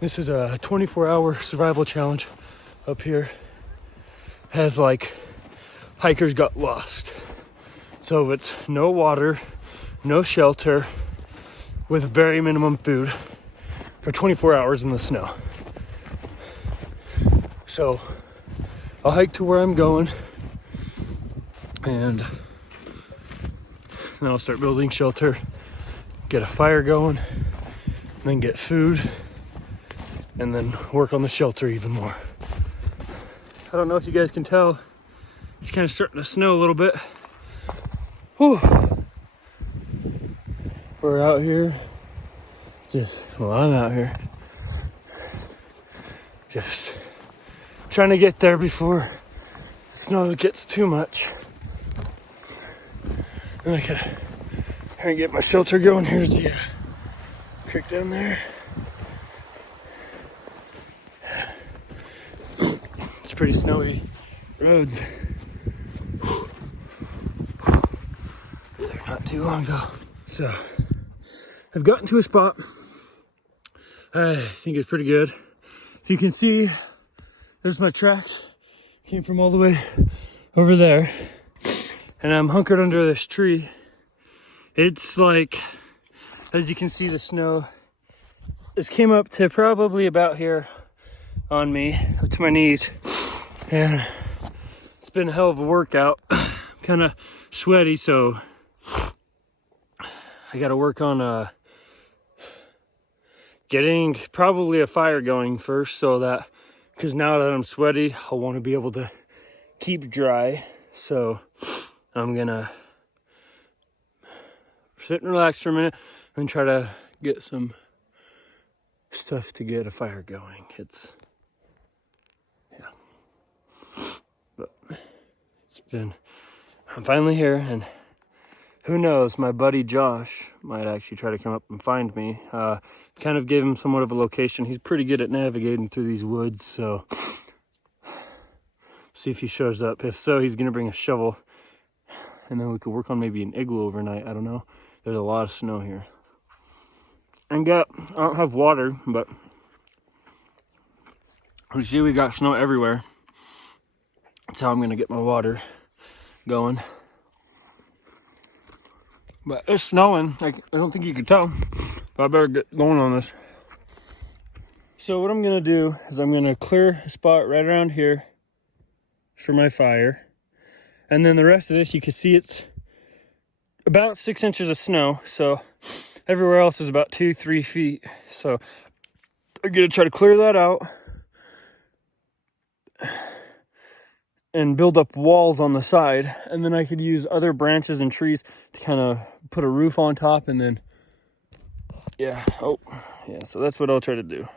This is a 24-hour survival challenge up here. Has like hikers got lost. So it's no water, no shelter, with very minimum food for 24 hours in the snow. So I'll hike to where I'm going and then I'll start building shelter, get a fire going, then get food, and then work on the shelter even more. I don't know if you guys can tell, it's kind of starting to snow a little bit. Whew. We're out here, I'm out here, just trying to get there before the snow gets too much. And I can get my shelter going. Here's the creek down there. It's pretty snowy roads. They're not too long ago. So I've gotten to a spot I think it's pretty good. If you can see, there's my tracks. Came from all the way over there. And I'm hunkered under this tree. It's like, as you can see, the snow, this came up to probably about here on me, up to my knees. And it's been a hell of a workout. I'm kind of sweaty, so I got to work on getting probably a fire going first, so that, because now that I'm sweaty, I want to be able to keep dry. So I'm gonna sit and relax for a minute and try to get some stuff to get a fire going. But I'm finally here, and who knows, my buddy Josh might actually try to come up and find me. Kind of gave him somewhat of a location. He's pretty good at navigating through these woods, so see if he shows up. If so, he's gonna bring a shovel, and then we could work on maybe an igloo overnight. I don't know. There's a lot of snow here. I don't have water, but you see we got snow everywhere. That's how I'm gonna get my water going. But it's snowing. I don't think you can tell, but I better get going on this. So what I'm gonna do is I'm gonna clear a spot right around here for my fire. And then the rest of this, you can see it's about 6 inches of snow. So everywhere else is about 2-3 feet. So I'm gonna try to clear that out and build up walls on the side. And then I could use other branches and trees to kind of put a roof on top, and then, so that's what I'll try to do.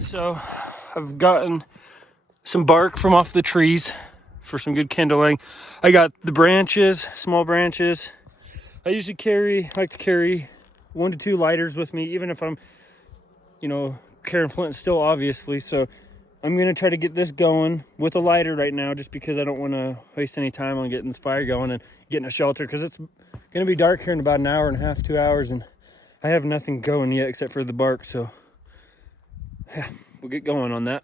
So I've gotten some bark from off the trees for some good kindling. I got the branches, small branches. I usually like to carry 1 to 2 lighters with me, even if I'm, carrying flint still, obviously. So I'm gonna try to get this going with a lighter right now, just because I don't want to waste any time on getting this fire going and getting a shelter, because it's gonna be dark here in about an hour and a half, 2 hours, and I have nothing going yet except for the bark. So yeah, we'll get going on that.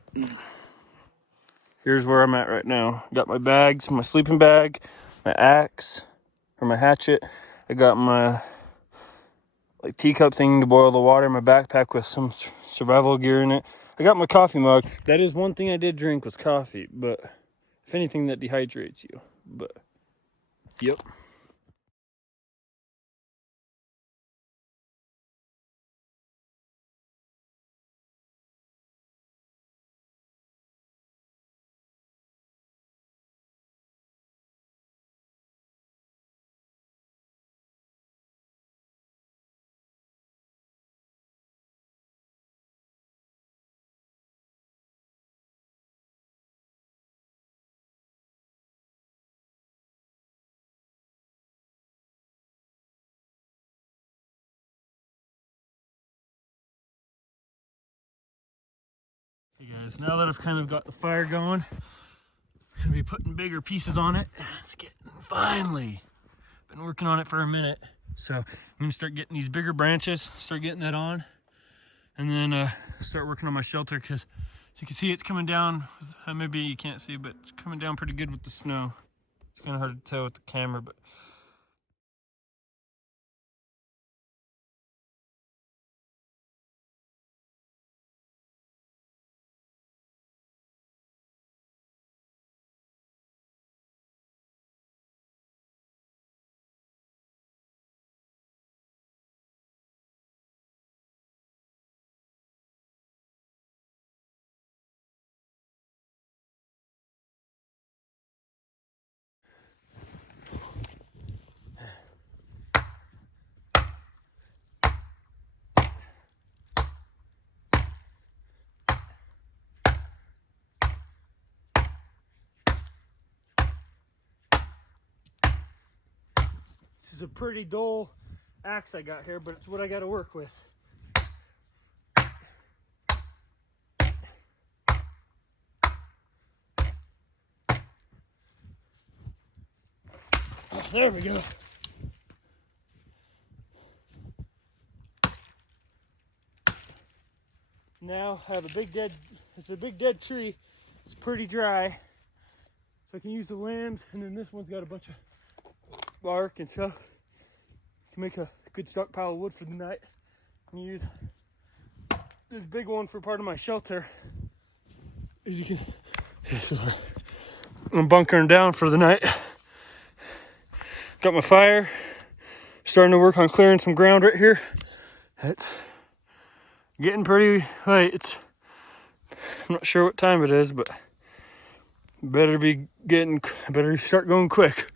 Here's where I'm at right now. Got my bags, my sleeping bag, my axe or my hatchet. I got my teacup thing to boil the water, my backpack with some survival gear in it. I got my coffee mug. That is one thing I did drink, was coffee, but if anything, that dehydrates you. But yep. Hey guys, now that I've kind of got the fire going, I'm gonna be putting bigger pieces on it. It's getting, finally, been working on it for a minute. So I'm gonna start getting these bigger branches, start getting that on, and then start working on my shelter, because as you can see, it's coming down. Maybe you can't see, but it's coming down pretty good with the snow. It's kind of hard to tell with the camera, but this is a pretty dull axe I got here, but it's what I got to work with. Oh, there we go. Now I have it's a big dead tree. It's pretty dry, so I can use the limbs, and then this one's got a bunch of bark and stuff to make a good stockpile of wood for the night. And use this big one for part of my shelter. As you can, so I'm bunkering down for the night. Got my fire, starting to work on clearing some ground right here. It's getting pretty late. I'm not sure what time it is, but better start going quick.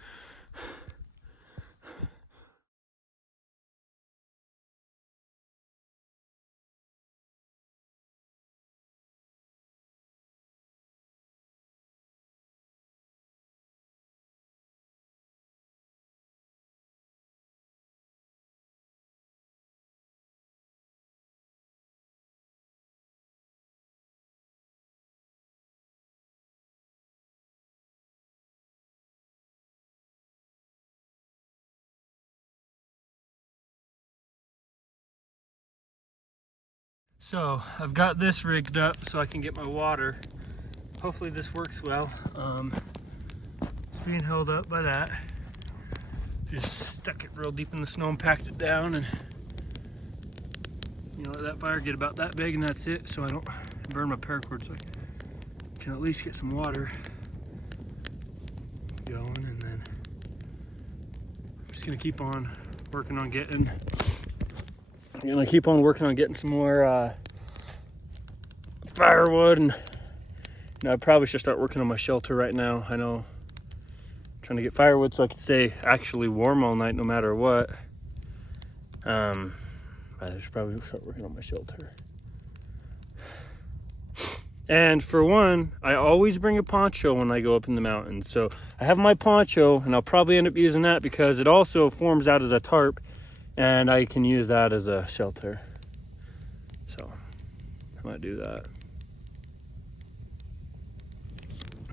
So I've got this rigged up so I can get my water. Hopefully this works well. It's being held up by that. Just stuck it real deep in the snow and packed it down, and let that fire get about that big, and that's it, so I don't burn my paracord, so I can at least get some water going. And then I'm just gonna keep on working on getting some more firewood, and I probably should start working on my shelter right now. I know I'm trying to get firewood so I can stay actually warm all night no matter what. I should probably start working on my shelter. And for one, I always bring a poncho when I go up in the mountains. So I have my poncho, and I'll probably end up using that because it also forms out as a tarp, and I can use that as a shelter. So I might do that.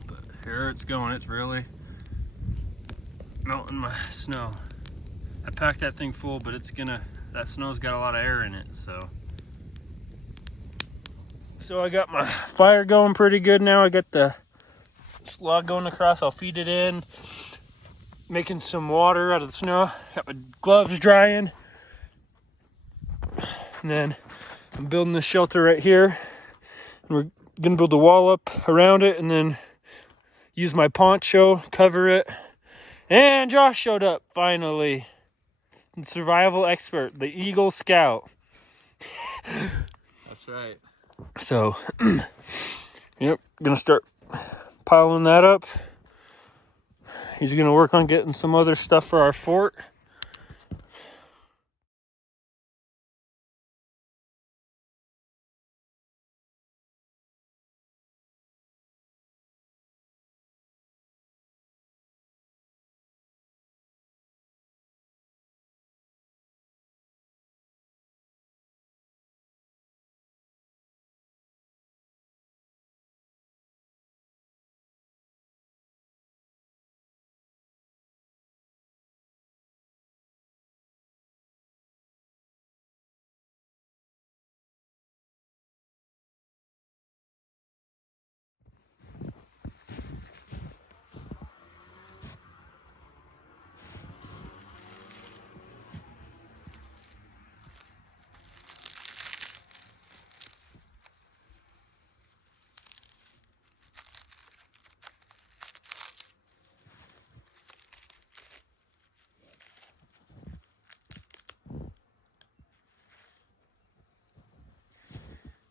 But here it's going. It's really melting my snow. I packed that thing full, but that snow's got a lot of air in it, so I got my fire going pretty good now. I got the slug going across. I'll feed it in, making some water out of the snow. Got my gloves drying, and then I'm building this shelter right here. And we're gonna build a wall up around it, and then use my poncho, cover it. And Josh showed up finally. Survival expert, the Eagle Scout. That's right. So, yep, gonna start piling that up. He's gonna work on getting some other stuff for our fort.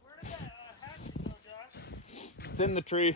Where did that hatchet go, Josh? It's in the tree.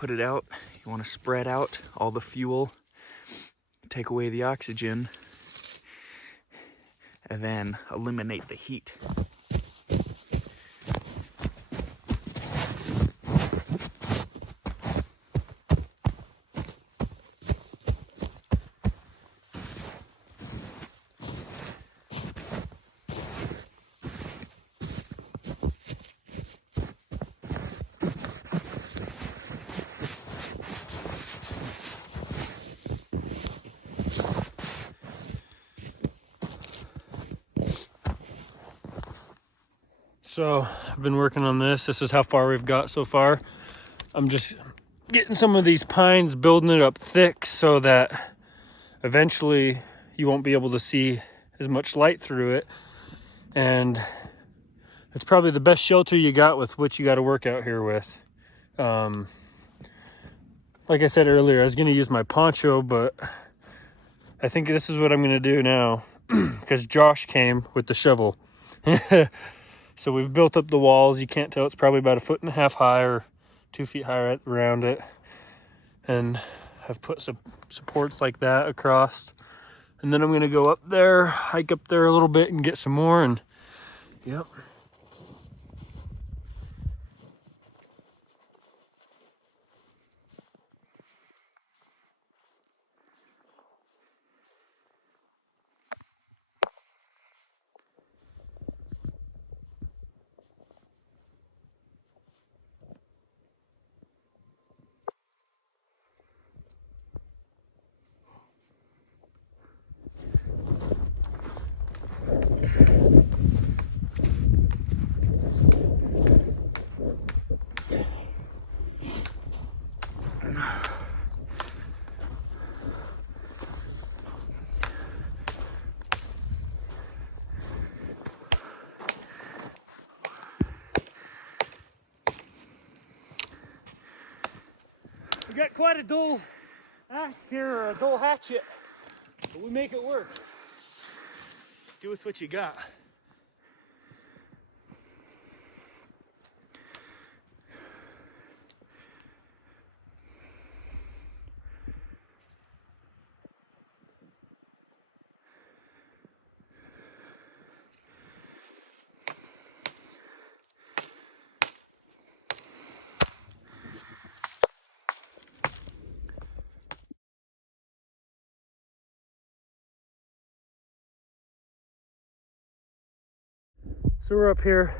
put it out, you want to spread out all the fuel, take away the oxygen, and then eliminate the heat. So I've been working on this. This is how far we've got so far. I'm just getting some of these pines, building it up thick so that eventually you won't be able to see as much light through it. And it's probably the best shelter you got with what you got to work out here with. Like I said earlier, I was going to use my poncho, but I think this is what I'm going to do now because Josh came with the shovel. So we've built up the walls. You can't tell, it's probably about 1.5 feet high or 2 feet high right around it. And I've put some supports like that across. And then I'm gonna go up there, hike up there a little bit and get some more, and yep. We got quite a dull axe here, or a dull hatchet, but we make it work. Do with what you got. So we're up here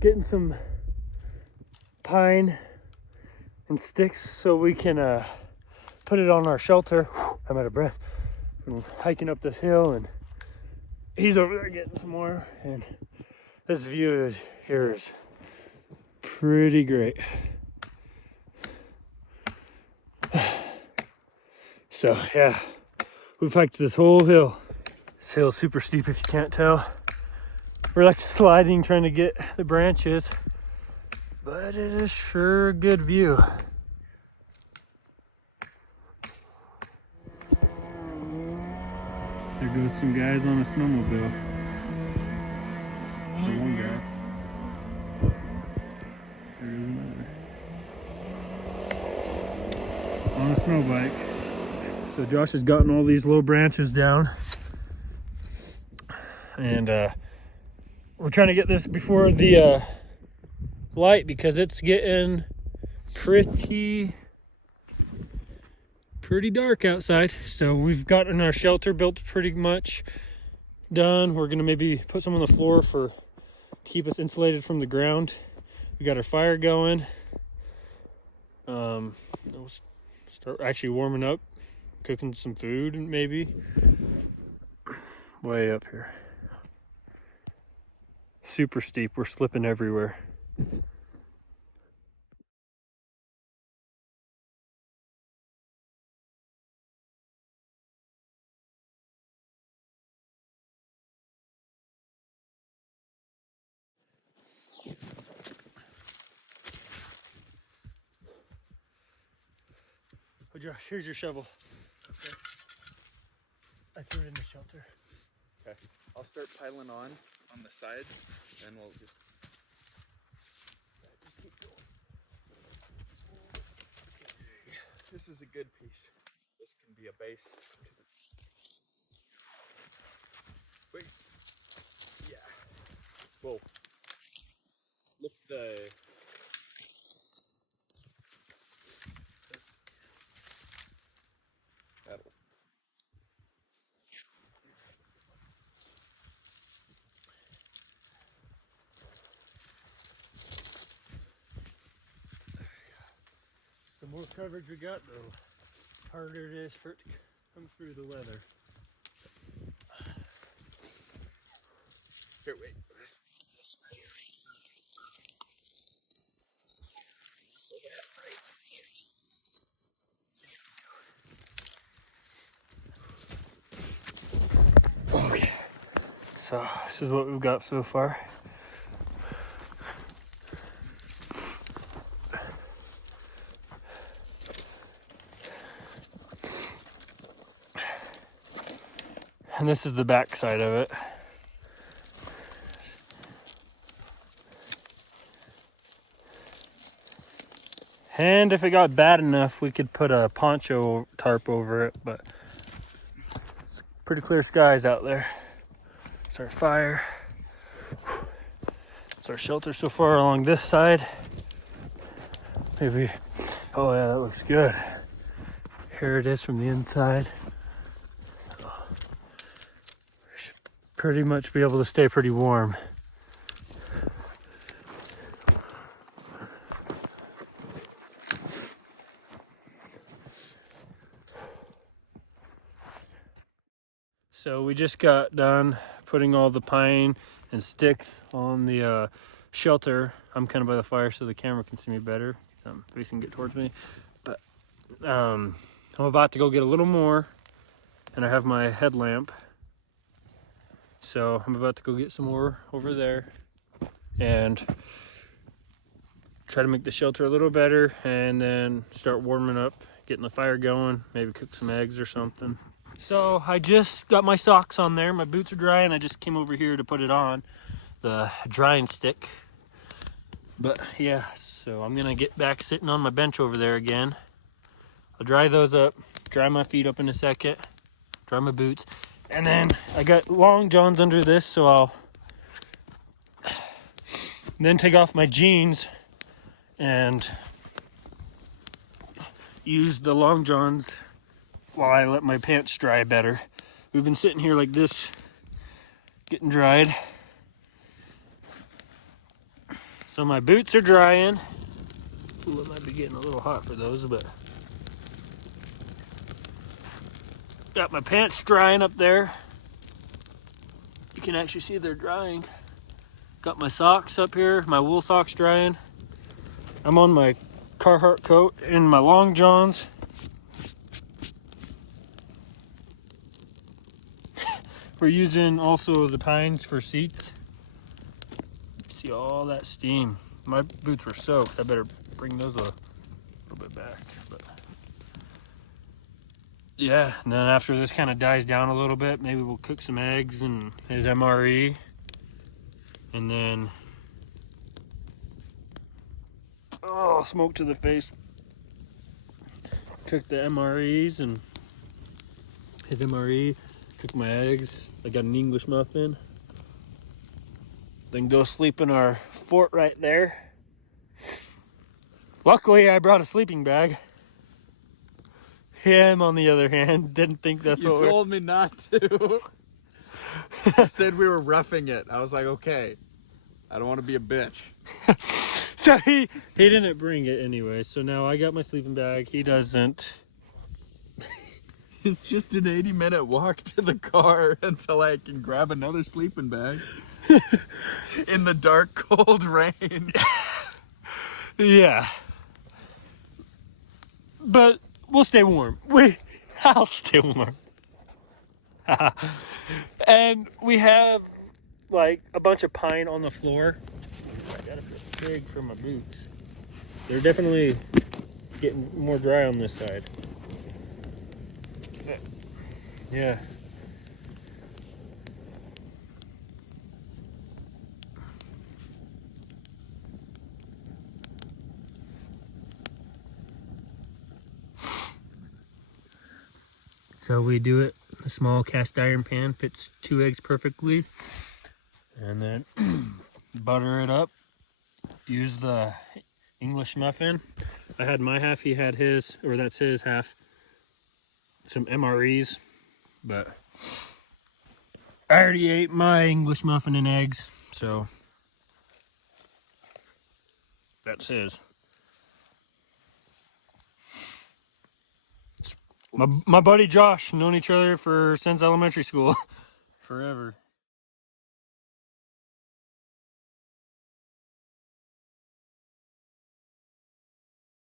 getting some pine and sticks so we can put it on our shelter. Whew, I'm out of breath. I'm hiking up this hill and he's over there getting some more, and this view here is pretty great. So yeah, we've hiked this whole hill. This hill's super steep if you can't tell. We're like sliding trying to get the branches, but it is sure a good view. There goes some guys on a snowmobile. Or one guy. There is another. On a snow bike. So Josh has gotten all these low branches down. And we're trying to get this before the light because it's getting pretty dark outside. So we've gotten our shelter built pretty much done. We're gonna maybe put some on the floor to keep us insulated from the ground. We got our fire going. We'll start actually warming up, cooking some food maybe. Way up here. Super steep, we're slipping everywhere. Oh Josh, here's your shovel. Okay. I threw it in the shelter. Okay. I'll start piling on the sides, and we'll just keep going. This is a good piece. This can be a base because it's. Wait. Yeah. Whoa. Lift the. That'll. The more coverage we got, the harder it is for it to come through the leather. Here, wait. This right here. So that right here. Okay. So this is what we've got so far. And this is the back side of it. And if it got bad enough, we could put a poncho tarp over it, but it's pretty clear skies out there. It's our fire. It's our shelter so far along this side. Maybe, oh yeah, that looks good. Here it is from the inside. Should pretty much be able to stay pretty warm. So we just got done putting all the pine and sticks on the shelter. I'm kind of by the fire so the camera can see me better. I'm facing it towards me. But I'm about to go get a little more, and I have my headlamp. So I'm about to go get some more over there and try to make the shelter a little better, and then start warming up, getting the fire going, maybe cook some eggs or something. So I just got my socks on there. My boots are dry, and I just came over here to put it on, the drying stick. But yeah, so I'm gonna get back sitting on my bench over there again. I'll dry those up, dry my feet up in a second, dry my boots, and then I got long johns under this, so I'll then take off my jeans and use the long johns while I let my pants dry better. We've been sitting here like this, getting dried. So my boots are drying. Ooh, it might be getting a little hot for those, but got my pants drying up there. You can actually see they're drying. Got my socks up here, my wool socks drying. I'm on my Carhartt coat and my long johns. We're using also the pines for seats. You can see all that steam. My boots were soaked. I better bring those a little bit back. But yeah, and then after this kind of dies down a little bit, maybe we'll cook some eggs and his MRE. And then, oh, smoke to the face. Cook the MREs and his MRE. Cook my eggs. I got an English muffin. Then go sleep in our fort right there. Luckily, I brought a sleeping bag. Him, on the other hand, didn't think that's what You told me not to. You said we were roughing it. I was like, okay. I don't want to be a bitch. So he didn't bring it anyway. So now I got my sleeping bag. He doesn't. It's just an 80-minute walk to the car until I can grab another sleeping bag. In the dark, cold rain. Yeah. But we'll stay warm. I'll stay warm. And we have like a bunch of pine on the floor. I gotta feel big for my boots. They're definitely getting more dry on this side. Yeah. So we do it, a small cast iron pan fits 2 eggs perfectly. And then butter it up. Use the English muffin. I had my half, he had his, or that's his half. Some MREs, but I already ate my English muffin and eggs, so that's his. My buddy Josh, known each other since elementary school, forever.